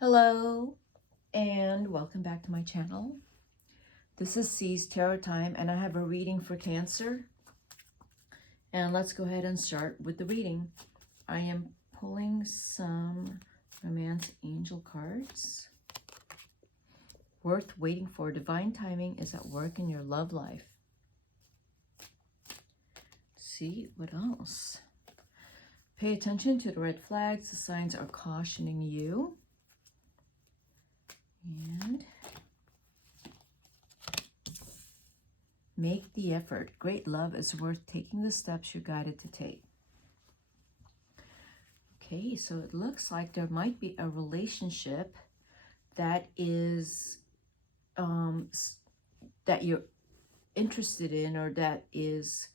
Hello and welcome back to my channel. This is C's Tarot Time and I have a reading for Cancer. And let's go ahead and start with the reading. I am pulling some Romance Angel cards. Worth waiting for. Divine timing is at work in your love life. See what else? Pay attention to the red flags. The signs are cautioning you. And make the effort. Great love is worth taking the steps you're guided to take. Okay, so it looks like there might be a relationship that is that you're interested in, or that is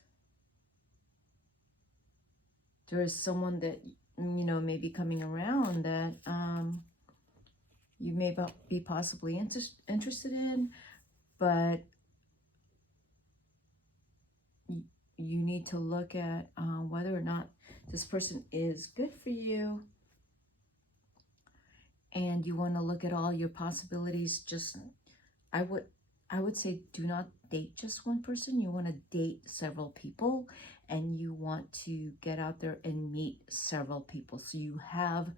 there is someone that may be coming around that you may be possibly interested in, but you need to look at whether or not this person is good for you, and you want to look at all your possibilities. Just I would say do not date just one person. You want to date several people, and you want to get out there and meet several people, so you have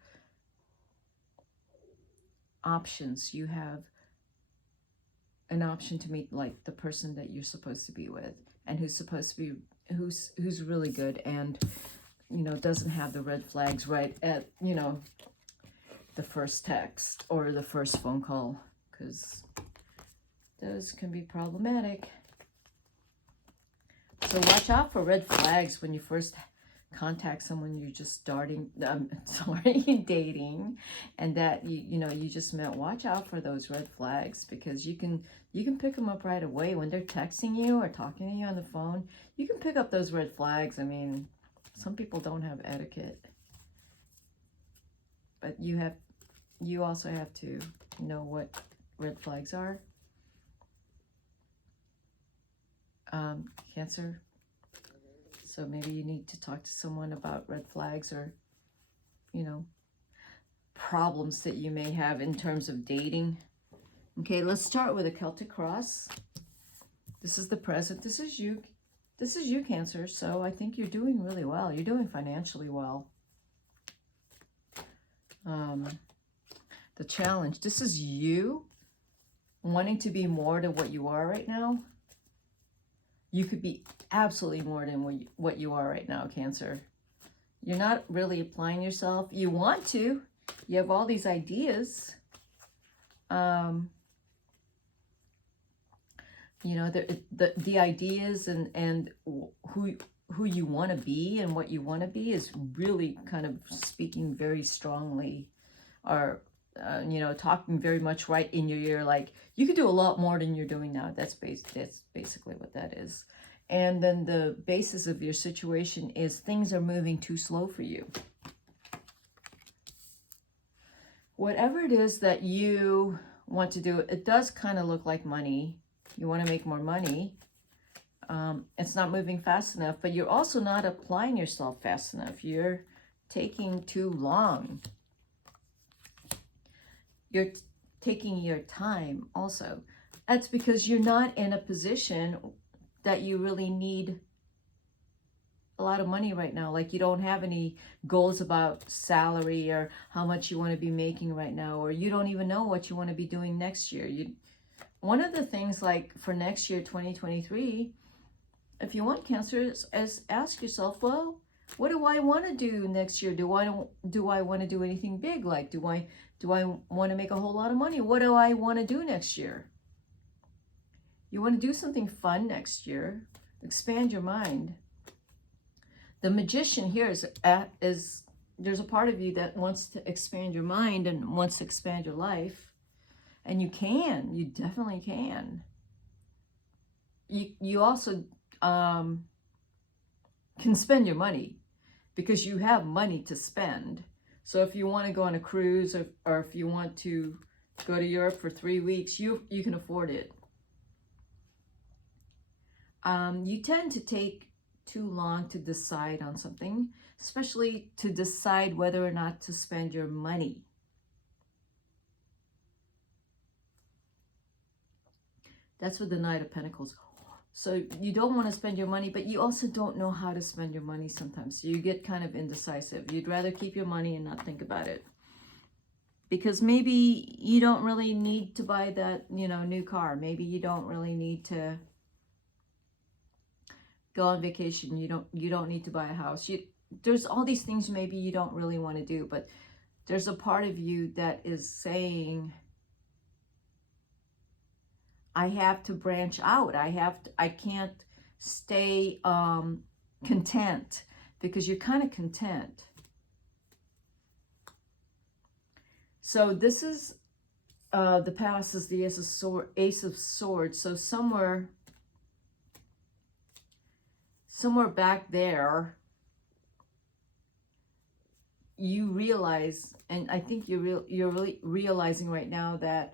options. You have an option to meet like the person that you're supposed to be with, and who's supposed to be who's really good, and doesn't have the red flags right at the first text or the first phone call, because those can be problematic. So watch out for red flags when you first contact someone you're just starting dating, and that you just met. Watch out for those red flags, because you can pick them up right away when they're texting you or talking to you on the phone. You can pick up those red flags. I mean, some people don't have etiquette, but you also have to know what red flags are. Cancer. So maybe you need to talk to someone about red flags, or problems that you may have in terms of dating. Okay, let's start with a Celtic cross. This is the present. This is you. This is you, Cancer. So I think you're doing really well. You're doing financially well. The challenge. This is you wanting to be more than what you are right now. You could be absolutely more than what you are right now, Cancer. You're not really applying yourself. You want to. You have all these ideas. The ideas and who you want to be and what you want to be is really kind of speaking very strongly, or talking very much right in your ear, like you could do a lot more than you're doing now. That's basically what that is. And then the basis of your situation is things are moving too slow for you. Whatever it is that you want to do, it does kind of look like money. You want to make more money. It's not moving fast enough, but you're also not applying yourself fast enough. You're taking too long. You're taking your time also. That's because you're not in a position that you really need a lot of money right now. Like you don't have any goals about salary or how much you want to be making right now, or you don't even know what you want to be doing next year. One of the things, like for next year, 2023, if you want, Cancer, is ask yourself, well, what do I want to do next year? Do I want to do anything big? Like, do I want to make a whole lot of money? What do I want to do next year? You want to do something fun next year. Expand your mind. The Magician here is there's a part of you that wants to expand your mind and wants to expand your life. And you definitely can. You also can spend your money, because you have money to spend. So if you want to go on a cruise, or if you want to go to Europe for 3 weeks, you can afford it. You tend to take too long to decide on something, especially to decide whether or not to spend your money. That's with the Knight of Pentacles. So you don't want to spend your money, but you also don't know how to spend your money sometimes. So you get kind of indecisive. You'd rather keep your money and not think about it. Because maybe you don't really need to buy that, you know, new car. Maybe you don't really need to go on vacation. You don't need to buy a house. There's all these things maybe you don't really want to do, but there's a part of you that is saying, I have to branch out. I can't stay content, because you're kind of content. So this is the past is the Ace of Swords. So somewhere back there, you realize, and I think you're really realizing right now, that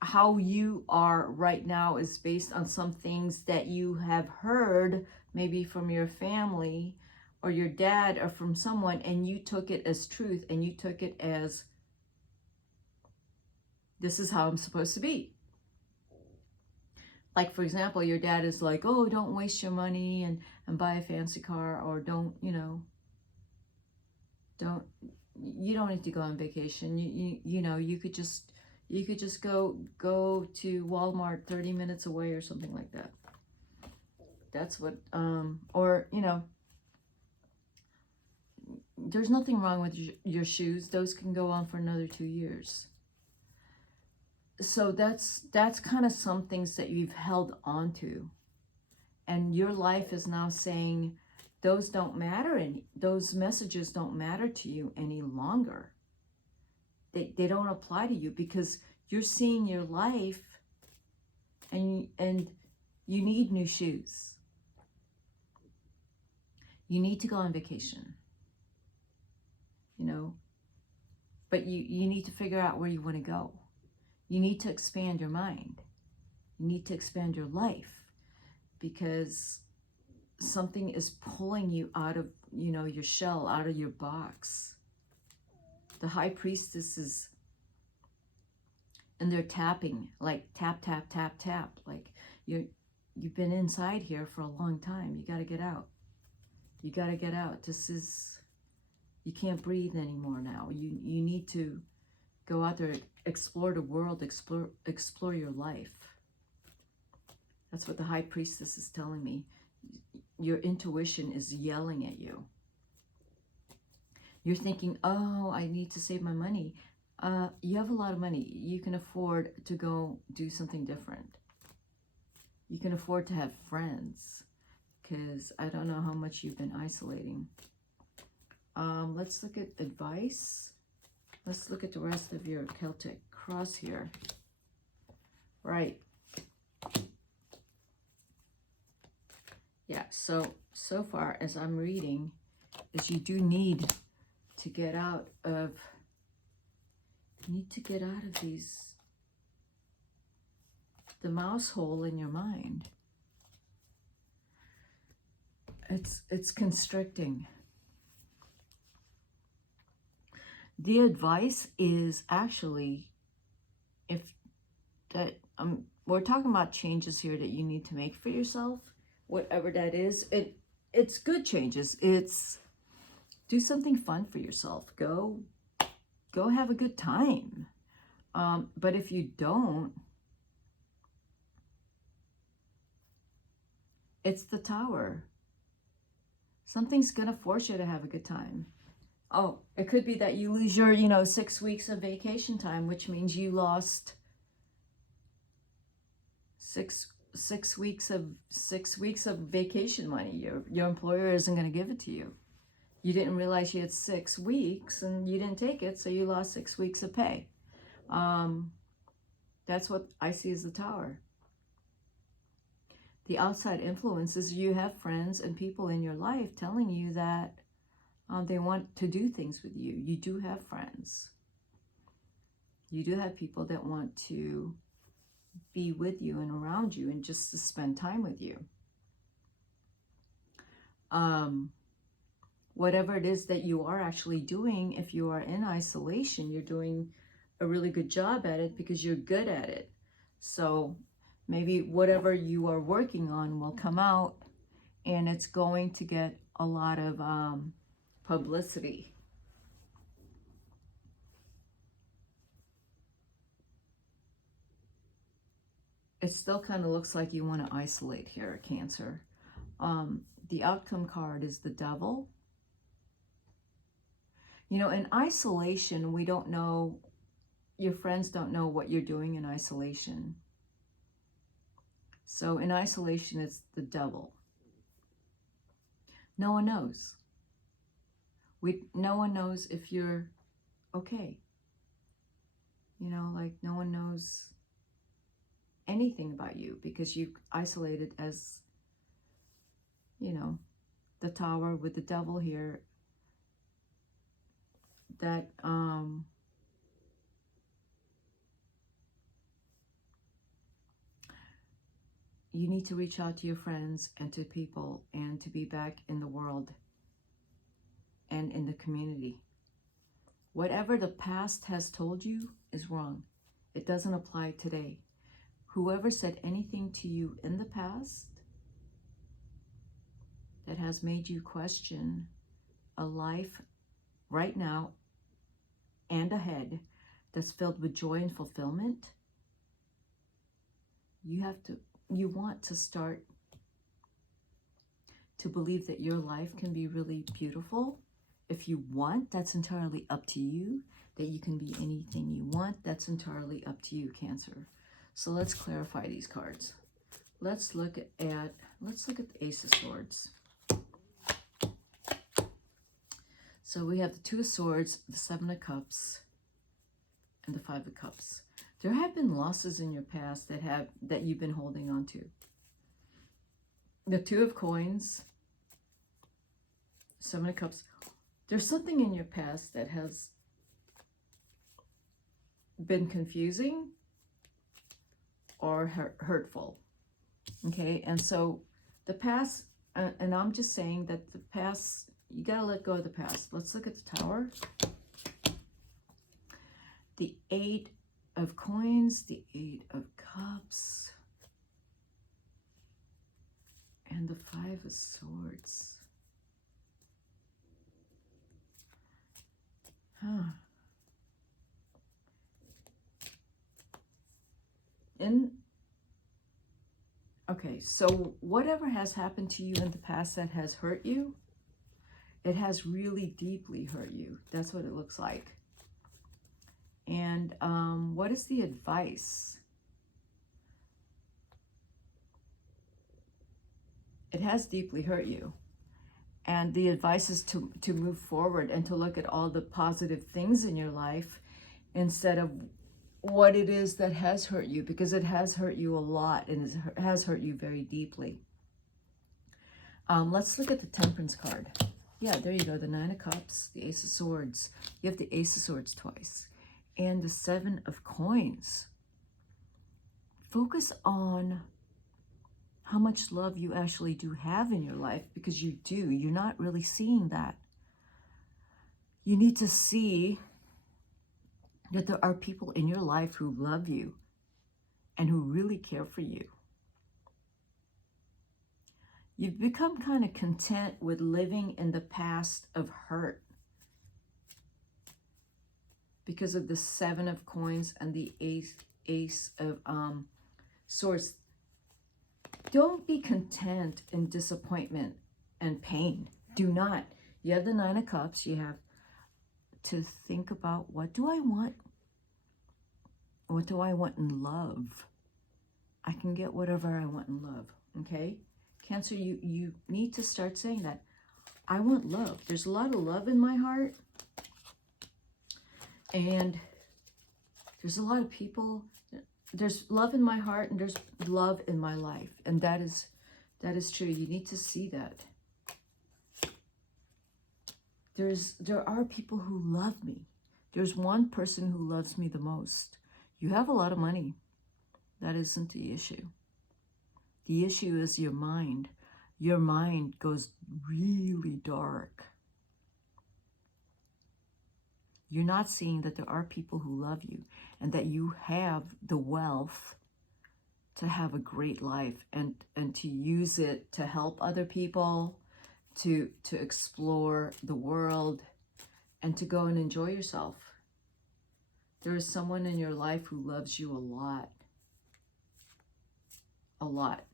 how you are right now is based on some things that you have heard, maybe from your family or your dad or from someone, and you took it as truth, and you took it as, this is how I'm supposed to be. Like, for example, your dad is like, oh, don't waste your money and buy a fancy car, or don't, you know, you don't need to go on vacation. You know, you could just go to Walmart 30 minutes away or something like that. That's what, or, you know, there's nothing wrong with your shoes. Those can go on for another 2 years. So that's kind of some things that you've held on to. And your life is now saying, those don't matter, and those messages don't matter to you any longer. They don't apply to you, because you're seeing your life, and you need new shoes. You need to go on vacation, you know, but you need to figure out where you want to go. You need to expand your mind. You need to expand your life, because something is pulling you out of, you know, your shell, out of your box. The High Priestess is, and they're tapping, like tap, tap, tap, tap. Like you've been inside here for a long time. You got to get out. You got to get out. This is, you can't breathe anymore now. You need to go out there, explore the world, explore your life. That's what the High Priestess is telling me. Your intuition is yelling at you. You're thinking, oh, I need to save my money. You have a lot of money. You can afford to go do something different. You can afford to have friends, because I don't know how much you've been isolating. Let's look at advice. Let's look at the rest of your Celtic cross here. Right. Yeah, so far as I'm reading, is you do need to get out of, these, the mouse hole in your mind. It's constricting. The advice is actually, we're talking about changes here that you need to make for yourself, whatever that is. It's good changes. It's do something fun for yourself. Go have a good time. But if you don't, it's the Tower. Something's gonna force you to have a good time. Oh, it could be that you lose your, 6 weeks of vacation time, which means you lost six weeks of vacation money. Your employer isn't going to give it to you. You didn't realize you had 6 weeks and you didn't take it, so you lost 6 weeks of pay. That's what I see as the Tower. The outside influences, you have friends and people in your life telling you that they want to do things with you. You do have friends. You do have people that want to be with you and around you and just to spend time with you. Whatever it is that you are actually doing, if you are in isolation, you're doing a really good job at it because you're good at it. So Maybe whatever you are working on will come out and it's going to get a lot of publicity. It still kind of looks like you want to isolate here, Cancer. The outcome card is the Devil. You know, in isolation, we don't know, your friends don't know what you're doing in isolation. So in isolation, it's the Devil. No one knows. No one knows if you're okay. You know, like no one knows anything about you because you've isolated as, you know, the Tower with the Devil here. That you need to reach out to your friends and to people and to be back in the world and in the community. Whatever the past has told you is wrong. It doesn't apply today. Whoever said anything to you in the past that has made you question a life right now and ahead that's filled with joy and fulfillment, you want to start to believe that your life can be really beautiful. If you want, that's entirely up to you. That you can be anything you want, that's entirely up to you, Cancer. So let's clarify these cards. Let's look at the Ace of Swords. So we have the Two of Swords, the Seven of Cups, and the Five of Cups. There have been losses in your past that you've been holding on to. The Two of Coins, Seven of Cups. There's something in your past that has been confusing or hurtful. Okay, and so the past, and I'm just saying that the past, you got to let go of the past. Let's look at the Tower. The Eight of Coins, the Eight of Cups, and the Five of Swords. Okay, so whatever has happened to you in the past that has hurt you, it has really deeply hurt you. That's what it looks like. And what is the advice? It has deeply hurt you. And the advice is to move forward and to look at all the positive things in your life instead of what it is that has hurt you, because it has hurt you a lot and it has hurt you very deeply. Let's look at the Temperance card. Yeah, there you go. The Nine of Cups, the Ace of Swords. You have the Ace of Swords twice. And the Seven of Coins. Focus on how much love you actually do have in your life, because you do. You're not really seeing that. You need to see that there are people in your life who love you and who really care for you. You've become kind of content with living in the past of hurt because of the Seven of Coins and the Ace of Swords. Don't be content in disappointment and pain. Do not. You have the Nine of Cups. You have to think about, what do I want? What do I want in love? I can get whatever I want in love, okay? Cancer, you need to start saying that. I want love. There's a lot of love in my heart. And there's a lot of people. There's love in my heart and there's love in my life. And that is true. You need to see that. There are people who love me. There's one person who loves me the most. You have a lot of money. That isn't the issue. The issue is your mind. Your mind goes really dark. You're not seeing that there are people who love you and that you have the wealth to have a great life and to use it to help other people, to explore the world, and to go and enjoy yourself. There is someone in your life who loves you a lot. A lot.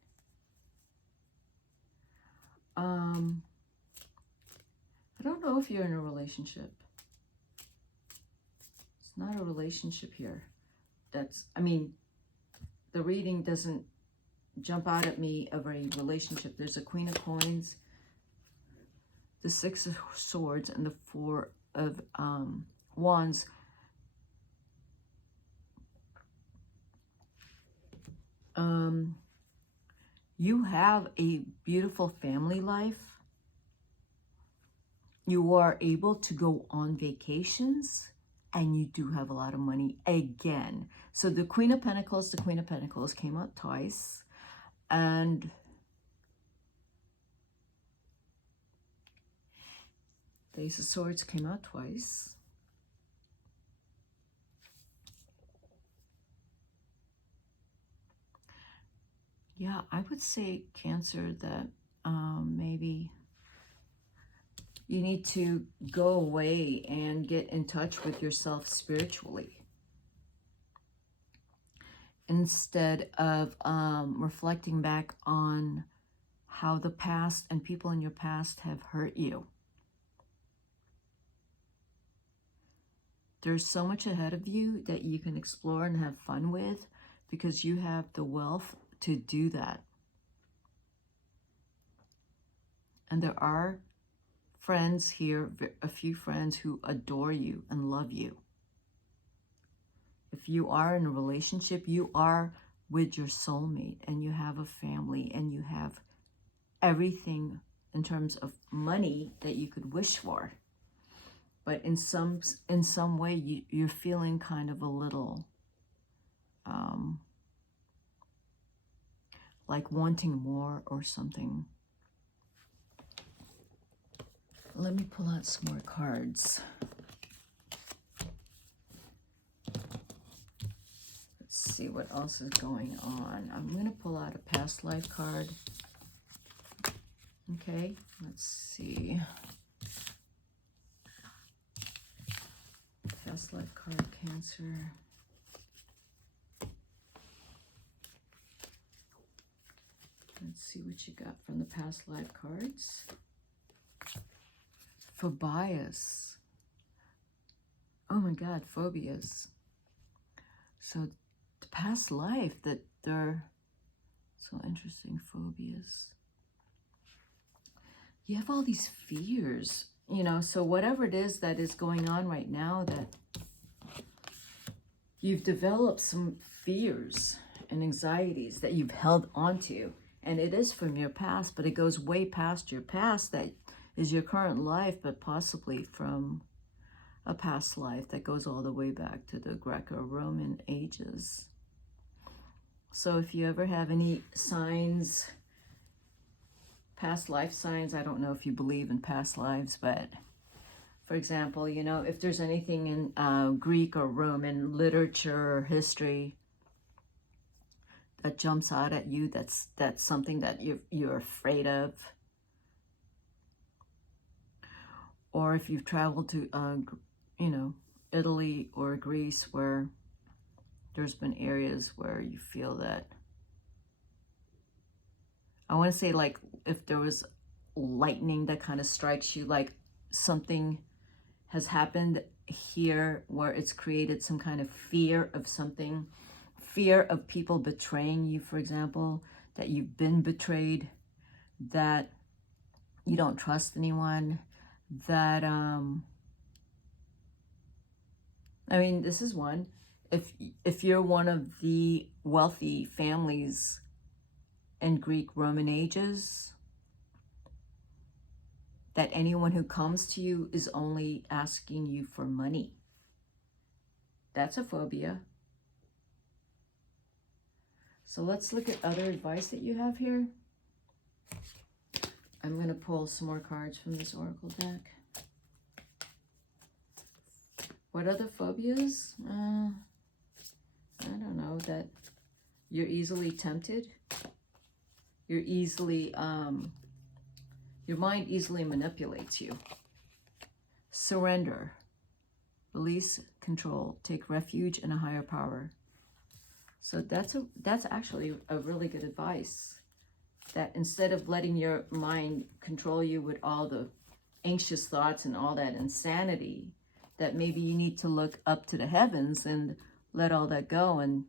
I don't know if you're in a relationship. It's not a relationship here. I mean, the reading doesn't jump out at me of a relationship. There's a Queen of Coins, the Six of Swords, and the Four of Wands. You have a beautiful family life. You are able to go on vacations, and you do have a lot of money again. So the Queen of Pentacles came out twice, and the Ace of Swords came out twice. Yeah, I would say, Cancer, that maybe you need to go away and get in touch with yourself spiritually, instead of reflecting back on how the past and people in your past have hurt you. There's so much ahead of you that you can explore and have fun with, because you have the wealth to do that. And there are friends here, a few friends who adore you and love you. If you are in a relationship, you are with your soulmate, and you have a family, and you have everything in terms of money that you could wish for. But in some way, you're feeling kind of a little like wanting more or something. Let me pull out some more cards. Let's see what else is going on. I'm going to pull out a past life card. Okay, let's see. Past life card, Cancer. Let's see what you got from the past life cards. Phobias. Oh my God, phobias. So the past life, that they're so interesting, phobias. You have all these fears, you know, so whatever it is that is going on right now, that you've developed some fears and anxieties that you've held onto. And it is from your past, but it goes way past your past. That is your current life, but possibly from a past life that goes all the way back to the Greco-Roman ages. So if you ever have any signs, past life signs, I don't know if you believe in past lives, but for example, you know, if there's anything in Greek or Roman literature or history that jumps out at you, that's something that you're afraid of. Or if you've traveled to, you know, Italy or Greece, where there's been areas where you feel that, I want to say, like, if there was lightning that kind of strikes you, like something has happened here where it's created some kind of fear of something, fear of people betraying you, for example, that you've been betrayed, that you don't trust anyone, that I mean, this is one. If you're one of the wealthy families in Greek Roman ages, that anyone who comes to you is only asking you for money. That's a phobia. So let's look at other advice that you have here. I'm going to pull some more cards from this oracle deck. What other phobias? I don't know, that You're easily tempted. You're easily, your mind easily manipulates you. Surrender. Release control. Take refuge in a higher power. So that's actually a really good advice. That instead of letting your mind control you with all the anxious thoughts and all that insanity, that maybe you need to look up to the heavens and let all that go and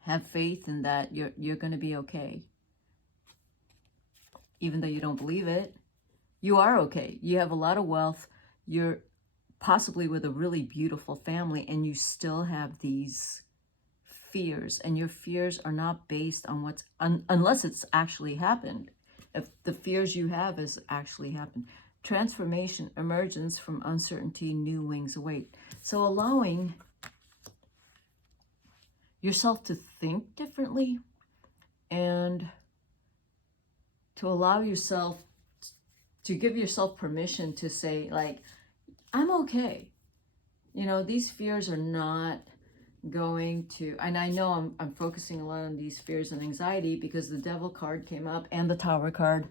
have faith in that you're going to be okay. Even though you don't believe it, you are okay. You have a lot of wealth. You're possibly with a really beautiful family, and you still have these fears, and your fears are not based on what's unless it's actually happened. If the fears you have has actually happened. Transformation, emergence from uncertainty, new wings await. So allowing yourself to think differently and to allow yourself to give yourself permission to say, like, I'm okay. You know, these fears are not going to, and I know I'm focusing a lot on these fears and anxiety because the Devil card came up and the Tower card.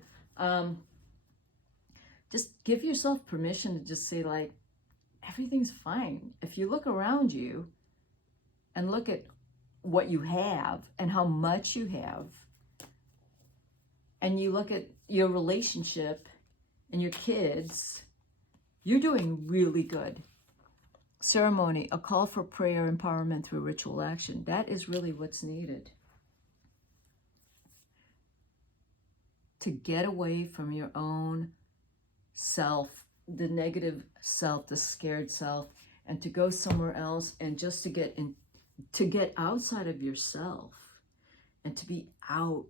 Just give yourself permission to just say, like, everything's fine. If you look around you and look at what you have and how much you have, and you look at your relationship and your kids, you're doing really good. Ceremony, a call for prayer, empowerment through ritual action. That is really what's needed. To get away from your own self, the negative self, the scared self, and to go somewhere else, and just to get outside of yourself and to be out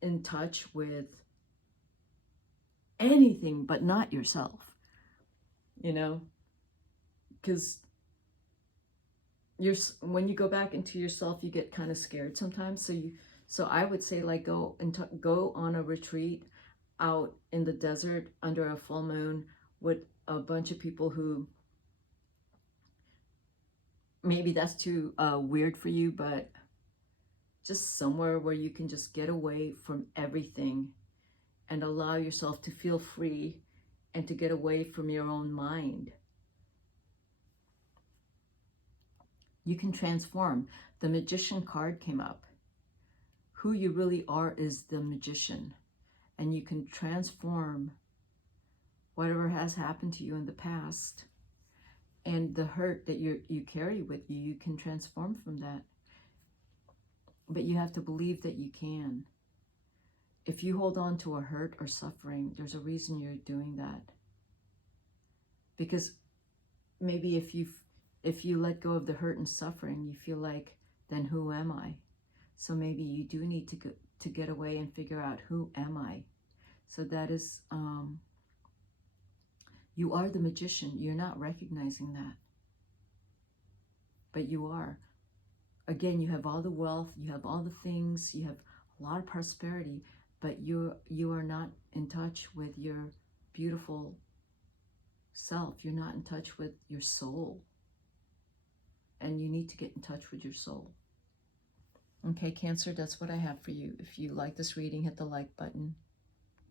in touch with anything but not yourself, you know, because when you go back into yourself, you get kind of scared sometimes. So I would say, like, go on a retreat out in the desert under a full moon with a bunch of people who maybe that's too weird for you, but just somewhere where you can just get away from everything and allow yourself to feel free and to get away from your own mind. You can transform. The Magician card came up. Who you really are is the magician. And you can transform whatever has happened to you in the past. And the hurt that you carry with you, you can transform from that. But you have to believe that you can. If you hold on to a hurt or suffering, there's a reason you're doing that. Because maybe if you let go of the hurt and suffering, you feel like, then who am I? So maybe you do need to get away and figure out, who am I? So that is, you are the magician. You're not recognizing that. But you are. Again, you have all the wealth, you have all the things, you have a lot of prosperity, but you are not in touch with your beautiful self. You're not in touch with your soul. And you need to get in touch with your soul. Okay, Cancer, that's what I have for you. If you like this reading, hit the like button.